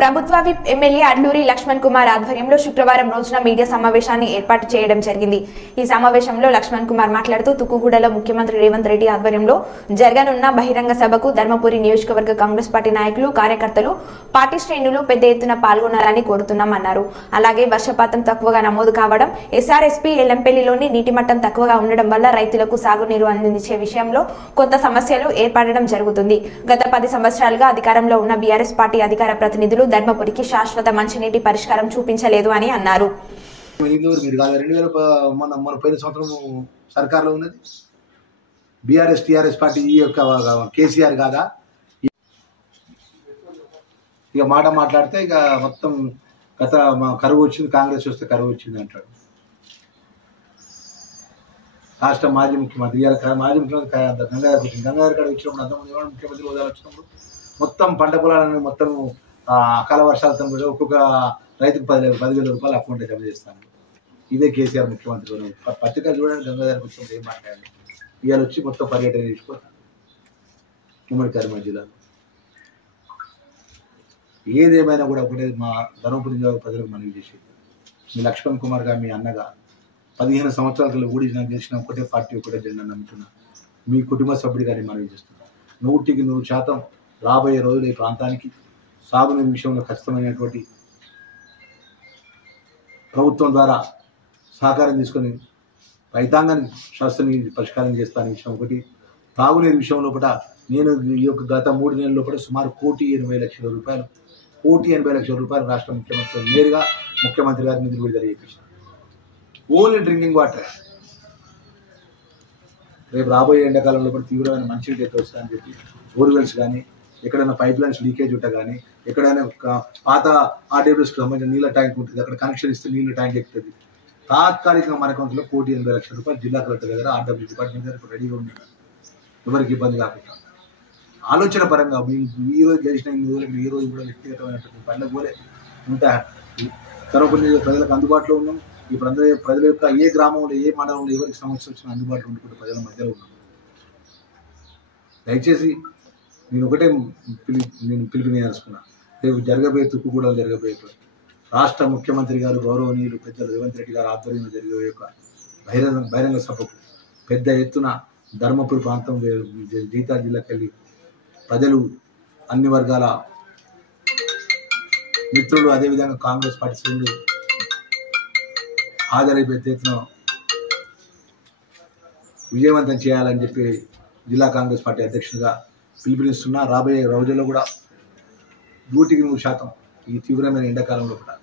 ప్రభుత్వ whip MLA Adluri Laxman Kumar ఆధ్వర్యంలో శుక్రవారం రోజున మీడియా సమావేశాన్ని ఏర్పాటు చేయడం జరిగింది. ఈ సమావేశంలో లక్ష్మణ్ కుమార్ మాట్లాడుతూ తుక్కుగూడలో ముఖ్యమంత్రి రేవంత్ రెడ్డి ఆధ్వర్యంలో జరగనున్న బహిరంగ సభకు ధర్మపురి నియోజకవర్గ కాంగ్రెస్ పార్టీ నాయకులు, కార్యకర్తలు, పార్టీ శ్రేణులు పెద్ద ఎత్తున పాల్గొనాలని కోరుతున్నామన్నారు. అలాగే వర్షపాతం తక్కువగా నమోదు కావడం, ఎస్ఆర్ఎస్పీ ఎల్లంపల్లిలోని నీటి మట్టం తక్కువగా ఉండడం వల్ల రైతులకు సాగునీరు అందించే విషయంలో కొంత సమస్యలు ఏర్పడడం జరుగుతుంది. గత 10 సంవత్సరాలుగా అధికారంలో ఉన్న బీఆర్ఎస్ పార్టీ అధికార ప్రతినిధులు ధర్మపురికి శాశ్వత మంచినీటి పరిష్కారం చూపించలేదు అని అన్నారు. సర్కార్లో ఉన్నది బీఆర్ఎస్ టీఆర్ఎస్ పార్టీ ఈ యొక్క కేసీఆర్ కాదా? ఇక మాట మాట్లాడితే ఇక మొత్తం గత కరువు వచ్చింది, కాంగ్రెస్ వస్తే కరువు వచ్చింది అంటాడు. రాష్ట్ర మాజీ ముఖ్యమంత్రి మాజీ ముఖ్యమంత్రి గంగాధర్ కాడ వచ్చినప్పుడు అంతమంది ముఖ్యమంత్రి హోదాలు వచ్చినప్పుడు మొత్తం పంట పొలాలను మొత్తం అకాల వర్షాలతో కూడా ఒక్కొక్క రైతుకు 10,000 రూపాయలు అకౌంట్ జమ చేస్తాను. ఇదే కేసీఆర్ ముఖ్యమంత్రి. పత్రిక చూడండి, గంగాధర్ వచ్చినప్పుడు ఏం మాట్లాడండి. ఇవాళ వచ్చి మొత్తం పర్యటన చేసిపోతాను ఉమ్మడి కరీంనగర్ జిల్లాలో. ఏదేమైనా కూడా ఒకటే మా ధర్మపురి ప్రజలకు మనవి చేసేది, మీ లక్ష్మణ్ కుమార్ గారు మీ అన్నగా 15 సంవత్సరాల కల్లా ఊడిన గెలిచిన ఒకటే పార్టీ ఒకటే జెండా నమ్ముతున్నా. మీ కుటుంబ సభ్యుడు కానీ మనవి చేస్తున్నా. 100% రాబోయే రోజులు ఈ ప్రాంతానికి సాగునీరు విషయంలో ఖచ్చితమైనటువంటి ప్రభుత్వం ద్వారా సహకారం తీసుకొని రైతాంగాన్ని శాస్త్రీయ పరిష్కారం చేస్తాను విషయం ఒకటి. తాగునీరు విషయంలో కూడా నేను ఈ యొక్క గత 3 నెలల లోపల సుమారు 1,80,00,000 రూపాయలు 1,80,00,000 రూపాయలు రాష్ట్ర ముఖ్యమంత్రి నేరుగా ముఖ్యమంత్రి గారి నిధులు విడుదల చేయించారు. Only drinking water. రేపు రాబోయే ఎండాకాలంలో కూడా తీవ్రమైన మంచినీటి ఎత్తు వస్తుందని చెప్పి బోర్వెల్స్ కానీ, ఎక్కడైనా పైప్ లైన్స్ లీకేజ్ ఉంటే కానీ, ఎక్కడైనా పాత ఆర్డబ్ల్యూఎస్కి సంబంధించిన నీళ్ళ ట్యాంక్ ఉంటుంది, అక్కడ కనెక్షన్ ఇస్తే నీళ్ళ ట్యాంక్ ఎక్కుతుంది. తాత్కాలికంగా మన అకౌంట్లో 1,80,00,000 రూపాయలు జిల్లా కలెక్టర్ దగ్గర ఆర్డబ్ల్యూ డిపార్ట్మెంట్ దగ్గర రెడీగా ఉంది. ఎవరికి ఇబ్బంది కాకుండా ఆలోచన పరంగా ఈ రోజు గెలిచిన ఈ రోజు కూడా వ్యక్తిగతమైనటువంటి పనులకు పోలే ఉంటా ధర్మపురి ప్రజలకు అందుబాటులో ఉన్నాం. ఈ ప్రజల యొక్క ఏ గ్రామంలో ఏ మండలంలో ఎవరికి సమస్య వచ్చినా అందుబాటులో ఉండుకుంటే ప్రజల మధ్యలో ఉన్నాం. దయచేసి నేను ఒకటే పిలుపునియాల్సుకున్నా. రేపు జరగబోయే తుక్కుగూడలో జరగబోయే రాష్ట్ర ముఖ్యమంత్రి గారు గౌరవనీయులు పెద్దలు రేవంత్ రెడ్డి గారు ఆధ్వర్యంలో జరిగే యొక్క బహిరంగ సభకు పెద్ద ఎత్తున ధర్మపురి ప్రాంతం జీతా జిల్లాకి వెళ్ళి ప్రజలు, అన్ని వర్గాల మిత్రులు, అదేవిధంగా కాంగ్రెస్ పార్టీ శ్రేణులు హాజరై పెద్ద ఎత్తున విజయవంతం చేయాలని చెప్పి జిల్లా కాంగ్రెస్ పార్టీ అధ్యక్షుడిగా పిలుపునిస్తున్నా. రాబోయే రోజుల్లో కూడా 100% ఈ తీవ్రమైన ఎండాకాలంలో కూడా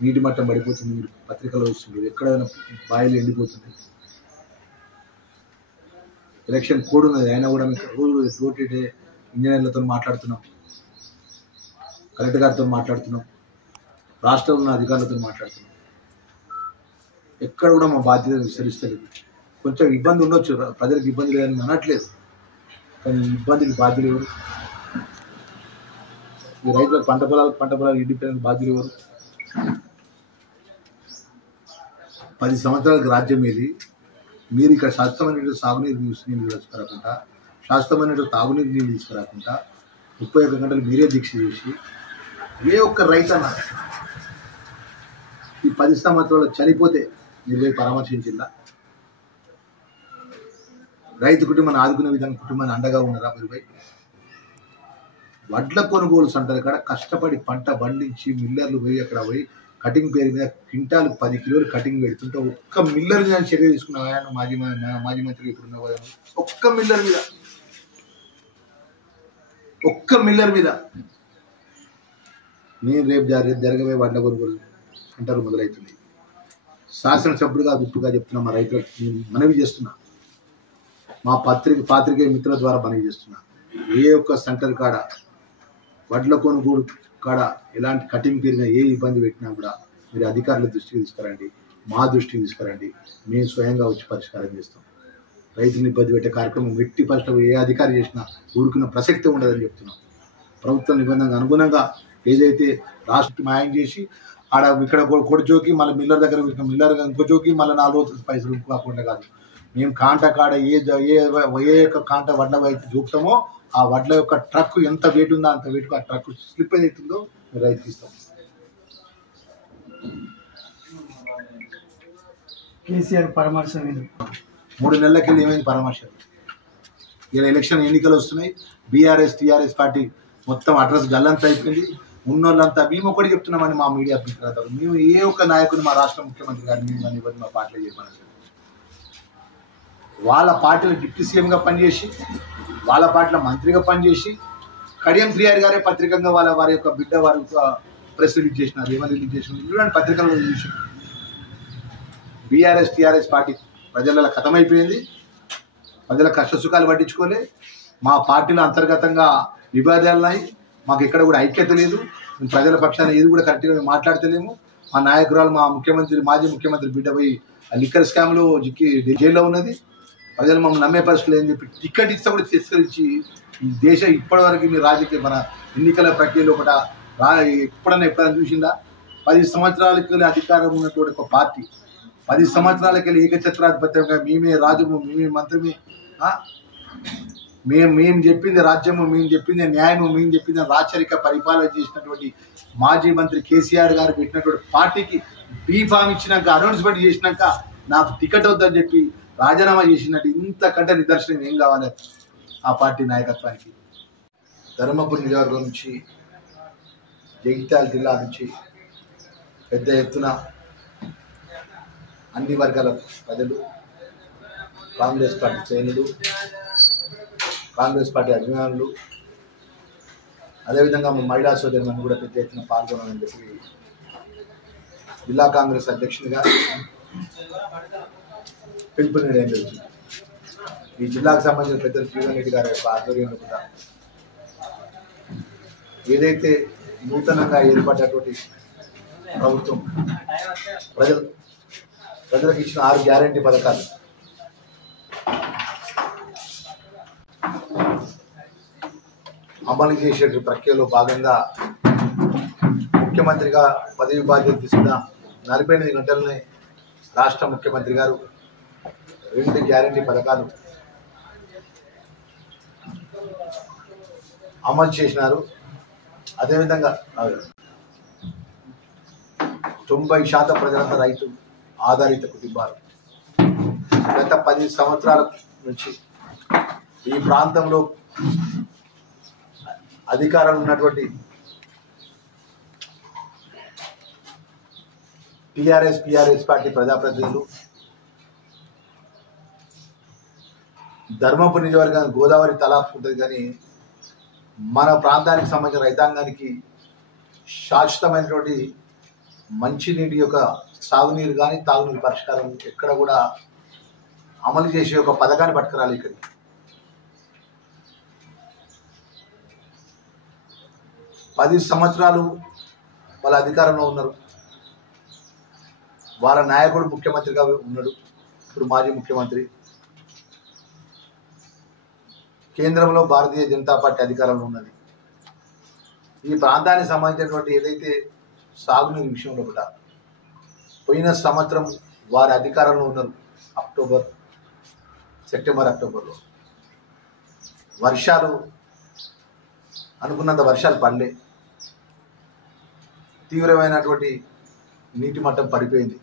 నీటి మట్టం పడిపోతుంది. మీరు పత్రికలో వస్తుంది, ఎక్కడైనా బాయిలు ఎండిపోతుంది. ఎలక్షన్ కోడ్ ఉన్నది, అయినా కూడా మీకు రోజు ఇంజనీర్లతో మాట్లాడుతున్నాం, కలెక్టర్ గారితో మాట్లాడుతున్నాం, రాష్ట్రంలో ఉన్న అధికారులతో మాట్లాడుతున్నాం. ఎక్కడ కూడా మా బాధ్యత విస్తరిస్తలేదు. కొంచెం ఇబ్బంది ఉండొచ్చు, ప్రజలకు ఇబ్బంది లేదని అనట్లేదు, కానీ ఇబ్బందికి బాధ్యులు ఎవరు? ఈ రైతులకు పంట పొలాలు ఇండిపెండెంట్ బాధ్యులు ఎవరు? 10 సంవత్సరాలకు రాజ్యం ఏది? మీరు ఇక్కడ శాశ్వతమైన సాగునీరు నీళ్ళు తీసుకురాకుండా, శాశ్వతమైన తాగునీరు నీళ్ళు తీసుకురాకుండా 31 గంటలు మీరే దీక్ష చేసి ఏ ఒక్క రైతన్న ఈ 10 సంవత్సరాలు చనిపోతే మీరు పోయి పరామర్శించిందా? రైతు కుటుంబాన్ని ఆదుకునే విధంగా కుటుంబాన్ని అండగా ఉన్నారా మీరు పోయి? వడ్ల కొనుగోలు సెంటర్ కాడ కష్టపడి పంట పండించి మిల్లర్లు పోయి అక్కడ పోయి కటింగ్ పేరు మీద క్వింటాలు 10 కిలోలు కటింగ్ పెడుతుంటే ఒక్క మిల్లర్ మీద చర్య తీసుకున్నావా? మాజీ మంత్రి ఇప్పుడున్న ఒక్క మిల్లర్ మీద నేను రేపు జరగబోయే వడ్ల కొనుగోలు సెంటర్ మొదలవుతుంది. శాసనసభ్యుడిగా గుర్తుగా చెప్తున్నా, మా రైతులకు మనవి చేస్తున్నా, మా పాత్రికేయ మిత్రుల ద్వారా మనవి చేస్తున్నా. ఏ ఒక్క సెంటర్ కాడ వడ్ల కొనుగోలు కాడ ఎలాంటి కటింగ్ పేరిన ఏ ఇబ్బంది పెట్టినా కూడా మీరు అధికారుల దృష్టికి తీసుకురండి, మా దృష్టికి తీసుకురండి. మేము స్వయంగా వచ్చి పరిష్కారం చేస్తాం. రైతులను ఇబ్బంది పెట్టే కార్యక్రమం వ్యక్తి పరిశ్రమ ఏ అధికారి చేసినా ఊరుకున్న ప్రసక్తి ఉండదని చెప్తున్నాం. ప్రభుత్వ నిబంధనకు అనుగుణంగా ఏదైతే రాష్ట్ర మాయం చేసి ఆడ ఇక్కడ కొడి జోకి మళ్ళీ మిల్లర్ దగ్గర మిల్లర్ ఇంకో జోకి మళ్ళీ 4 రోజులు పైసలు కాకుండా కాదు. మేము కాంట కాడ ఏ యొక్క కాంట వడ్ల వైపు చూపుతామో ఆ వడ్ల యొక్క ట్రక్ ఎంత వెయిట్ ఉందో అంత వెయిట్కు ఆ ట్రక్ స్లిప్ ఏదైతుందో రైతుకి ఇస్తాం. కేసీఆర్ పరామర్శ 3 నెలలకి వెళ్ళి ఏమైంది పరామర్శలు? ఇలా ఎలక్షన్ ఎన్నికలు వస్తున్నాయి, బీఆర్ఎస్ టీఆర్ఎస్ పార్టీ మొత్తం అడ్రస్ గల్లంతా అయిపోయింది. ఉన్నోళ్ళంతా మేము ఒకటి చెప్తున్నామని మా మీడియా మిత్రులు, మేము ఏ ఒక్క నాయకుడు మా రాష్ట్ర ముఖ్యమంత్రి గారు మేము కానీ ఇవ్వని మా పార్టీలో చేయమని వాళ్ళ పార్టీలో డిప్యూటీ సీఎంగా పనిచేసి వాళ్ళ పార్టీలో మంత్రిగా పనిచేసి కడియం శ్రీహరి గారే పత్రికంగా వారి యొక్క బిడ్డ వారి యొక్క ప్రెస్ రిలీజ్ చేసినారు. ఏమని రిలీజ్ చేసినారు చూడండి, పత్రికల్లో చూసి బీఆర్ఎస్ టీఆర్ఎస్ పార్టీ ప్రజల ఖతమైపోయింది, ప్రజల కష్టసుఖాలు పట్టించుకోలే, మా పార్టీలో అంతర్గతంగా విభేదాలున్నాయి, మాకు ఎక్కడ కూడా ఐక్యత లేదు, ప్రజల పక్షాన్ని ఏది కూడా కరెక్ట్గా మేము మాట్లాడతలేము, మా నాయకురాలు మా ముఖ్యమంత్రి మాజీ ముఖ్యమంత్రి బిడ్డ పోయి లిక్కర్ స్కామ్లో జిక్కి జైల్లో ఉన్నది, ప్రజలు మమ్మల్ని నమ్మే పరిస్థితులు అని చెప్పి టికెట్ ఇస్తే కూడా తిరస్కరించి ఈ దేశం ఇప్పటివరకు మీ రాజకీయ మన ఎన్నికల ప్రక్రియలో కూడా ఎప్పుడైనా చూసిందా? 10 సంవత్సరాలకి అధికారం ఉన్నటువంటి ఒక పార్టీ 10 సంవత్సరాలకి ఏకఛత్రాధిపత్యంగా మేమే రాజుము మేమే మంత్రమే, మేము చెప్పింది రాజ్యము, మేము చెప్పింది న్యాయము, మేము చెప్పింది రాచరిక పరిపాలన చేసినటువంటి మాజీ మంత్రి కేసీఆర్ గారు పెట్టినటువంటి పార్టీకి బీఫామ్ ఇచ్చినాక అనౌన్స్మెంట్ చేసినాక నాకు టికెట్ వద్దని చెప్పి రాజీనామా చేసినట్టు ఇంతకంటే నిదర్శనం ఏం కావాలి ఆ పార్టీ నాయకత్వానికి? ధర్మపురి నియోజకవర్గం నుంచి జగిత్యాల జిల్లా నుంచి పెద్ద ఎత్తున అన్ని వర్గాల ప్రజలు, కాంగ్రెస్ పార్టీ శ్రేణులు, కాంగ్రెస్ పార్టీ అభిమానులు, అదేవిధంగా మహిళా సోదరులను కూడా పెద్ద ఎత్తున పాల్గొనాలని చెప్పి జిల్లా కాంగ్రెస్ అధ్యక్షునిగా పిలుపునివ్వడం జరుగుతుంది. ఈ జిల్లాకు సంబంధించిన పెద్దలు జీవన్ రెడ్డి గారి యొక్క ఆధ్వర్యంలో కూడా ఏదైతే నూతనంగా ఏర్పడ్డటువంటి ప్రభుత్వం ప్రజలకు ఇచ్చిన 6 గ్యారంటీ పథకాలు అమలు చేసే ప్రక్రియలో భాగంగా ముఖ్యమంత్రిగా పదవి బాధ్యత తీసుకున్న 48 గంటలనే రాష్ట్ర ముఖ్యమంత్రి గారు 2 గ్యారంటీ పథకాలు అమలు చేసినారు. అదేవిధంగా 90% ప్రజలంతా రైతు ఆధారిత కుటుంబాలు. గత 10 సంవత్సరాల నుంచి ఈ ప్రాంతంలో అధికారంలో ఉన్నటువంటి టీఆర్ఎస్ పార్టీ ప్రజాప్రతినిధులు ధర్మపురి నియోజకవర్గానికి గోదావరి తలాపుకుంటుంది, కానీ మన ప్రాంతానికి సంబంధించిన రైతాంగానికి శాశ్వతమైనటువంటి మంచినీటి యొక్క సాగునీరు కానీ తాగునీరు పరిష్కారం ఎక్కడ కూడా అమలు చేసే ఒక పథకాన్ని పట్టుకురాలి. ఇక్కడ 10 సంవత్సరాలు వాళ్ళ అధికారంలో ఉన్నారు. వాళ్ళ నాయకుడు ముఖ్యమంత్రిగా ఉన్నాడు, ఇప్పుడు మాజీ ముఖ్యమంత్రి. కేంద్రంలో భారతీయ జనతా పార్టీ అధికారంలో ఉన్నది. ఈ ప్రాంతానికి సంబంధించినటువంటి ఏదైతే సాగునీరు విషయంలో కూడా పోయిన సంవత్సరం వారి అధికారంలో ఉన్నారు. సెప్టెంబర్ అక్టోబర్లో వర్షాలు అనుకున్నంత వర్షాలు పడలే, తీవ్రమైనటువంటి నీటి మట్టం పడిపోయింది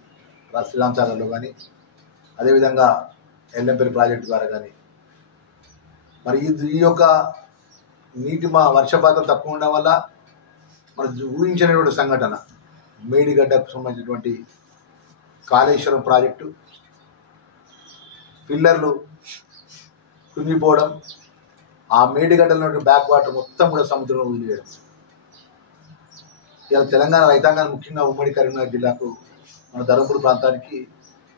శ్రీరామ్ సాగర్లో కానీ, అదేవిధంగా ఎల్లంపల్లి ప్రాజెక్టు ద్వారా కానీ. మరి ఈ యొక్క వర్షపాతం తక్కువ ఉండడం వల్ల మన ఊహించినటువంటి సంఘటన మేడిగడ్డకు సంబంధించినటువంటి కాళేశ్వరం ప్రాజెక్టు పిల్లర్లు కుంగిపోవడం, ఆ మేడిగడ్డలో బ్యాక్ వాటర్ మొత్తం కూడా సముద్రంలో వదిలివేయడం. ఇలా తెలంగాణ రైతాంగాన్ని ముఖ్యంగా ఉమ్మడి కరీంనగర్ జిల్లాకు మన ధర్మపురి ప్రాంతానికి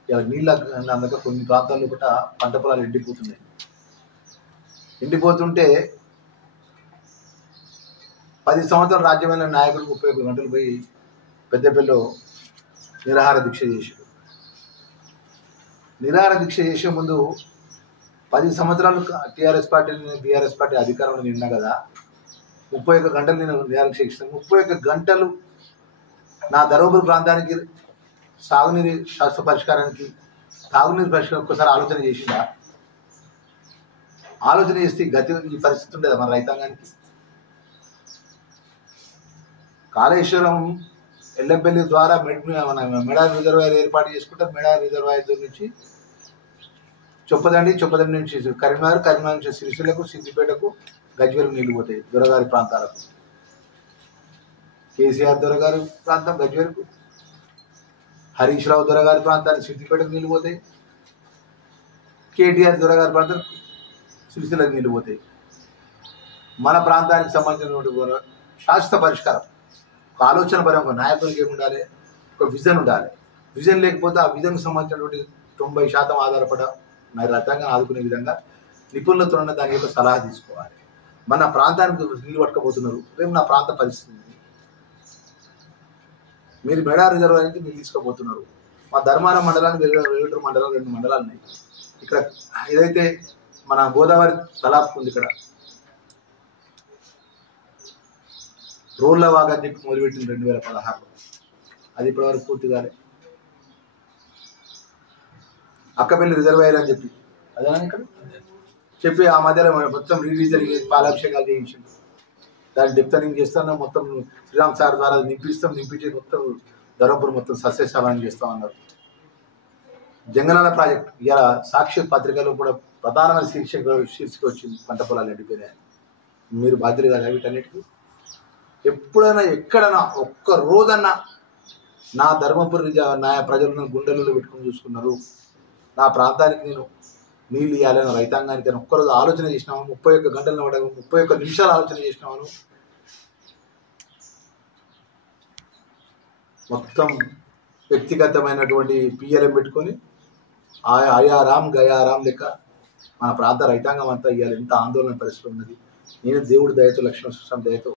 ఇలా నీళ్ళ అందక కొన్ని ప్రాంతాల్లో కూడా పంట పొలాలు ఎండిపోతుంటే 10 సంవత్సరాల రాజ్యమైన నాయకులు 31 గంటలు పోయి పెద్దపల్లిలో నిరాహార దీక్ష చేశారు. నిరాహార దీక్ష చేసే ముందు 10 సంవత్సరాలు టీఆర్ఎస్ పార్టీ బీఆర్ఎస్ పార్టీ అధికారంలో నిన్నా కదా, 31 గంటలు నేను నిరాహార దీక్ష చేస్తాను. 31 గంటలు నా ధర్మపురి ప్రాంతానికి సాగునీరు శాశ్వత పరిష్కారానికి తాగునీరు పరిష్కారం ఒక్కసారి ఆలోచన చేసిందా? ఆలోచన చేస్తే గతి ఈ పరిస్థితి ఉండేదా మన రైతాంగానికి? కాళేశ్వరం ఎల్లంపల్లి ద్వారా మెడారి రిజర్వాయర్ ఏర్పాటు చేసుకుంటారు. మెడారి రిజర్వాయర్ నుంచి చొప్పదండి నుంచి కరీంనగర్ నుంచి సిరిసిల్లకు, సిద్దిపేటకు, గజ్వేలకు నీళ్లు పోతాయి. దొరగారి ప్రాంతాలకు, కేసీఆర్ దొరగారి ప్రాంతం గజ్వేలకు, హరీష్ రావు దొరగారి ప్రాంతానికి సిద్దిపేటకు నీళ్లు పోతాయి. కేటీఆర్ దొరగారి ప్రాంతానికి సిరిసిల్లకు నీళ్లు పోతాయి. మన ప్రాంతానికి సంబంధించినటువంటి శాశ్వత పరిష్కారం, ఒక ఆలోచన పరం, ఒక నాయకునికి ఏముండాలి, ఒక విజన్ ఉండాలి. విజన్ లేకపోతే ఆ విజన్కి సంబంధించినటువంటి 90% ఆధారపడ రైతాంగాన్ని ఆదుకునే విధంగా నిపుణులతో ఉన్న దాని యొక్క సలహా తీసుకోవాలి. మన ప్రాంతానికి నీళ్ళు పట్టుకపోతున్నారు, రేపు నా ప్రాంత పరిస్థితి, మీరు మేడా రిజర్వాయర్ నుంచి నీళ్ళు తీసుకోబోతున్నారు. మా ధర్మారం మండలానికి వేలూరు మండలం 2 మండలాలు ఉన్నాయి. ఇక్కడ ఏదైతే మన గోదావరి తలాపు ఉంది, ఇక్కడ రోడ్ల వాగా అని చెప్పి మొదలుపెట్టింది 2016లో. అది ఇప్పటివరకు పూర్తి కాలే. అక్కపల్లి రిజర్వాయర్ అని చెప్పి అదేనా ఇక్కడ చెప్పి ఆ మధ్యలో మొత్తం రీజరింగ్ పాలాభిషేకాలు చేయించింది. దాన్ని డెప్తనింగ్ చేస్తాను, మొత్తం శ్రీరామ్ సార్ ద్వారా నింపించి మొత్తం ధర్మపురం మొత్తం సస్యశ్యామలం చేస్తామన్నారు. జంగనాల ప్రాజెక్ట్ ఇలా సాక్షి పత్రికలో కూడా ప్రధానమైన శీర్షిక వచ్చింది, పంట పొలాలు ఎండిపోయినాయి. మీరు బాధ్యులు కదా వీటన్నిటికీ. ఎప్పుడైనా ఎక్కడైనా ఒక్క రోజన్నా నా ధర్మపురి నా ప్రజలను గుండెలలో పెట్టుకుని చూసుకున్నారు, నా ప్రాంతానికి నేను నీళ్ళు ఇవ్వాలని రైతాంగానికి అని ఒక్కరోజు ఆలోచన చేసినాము. 31 గంటలను 31 నిమిషాలు ఆలోచన చేసినామను. మొత్తం వ్యక్తిగతమైనటువంటి పిఎల్ఎం పెట్టుకొని ఆయారాం గయారాం లెక్క మన ప్రాంత రైతాంగం అంతా ఇవ్వాలి. ఎంత ఆందోళన పరిస్థితి ఉన్నది. నేను దేవుడి దయతో, లక్ష్మణ సుస్వామి దయతో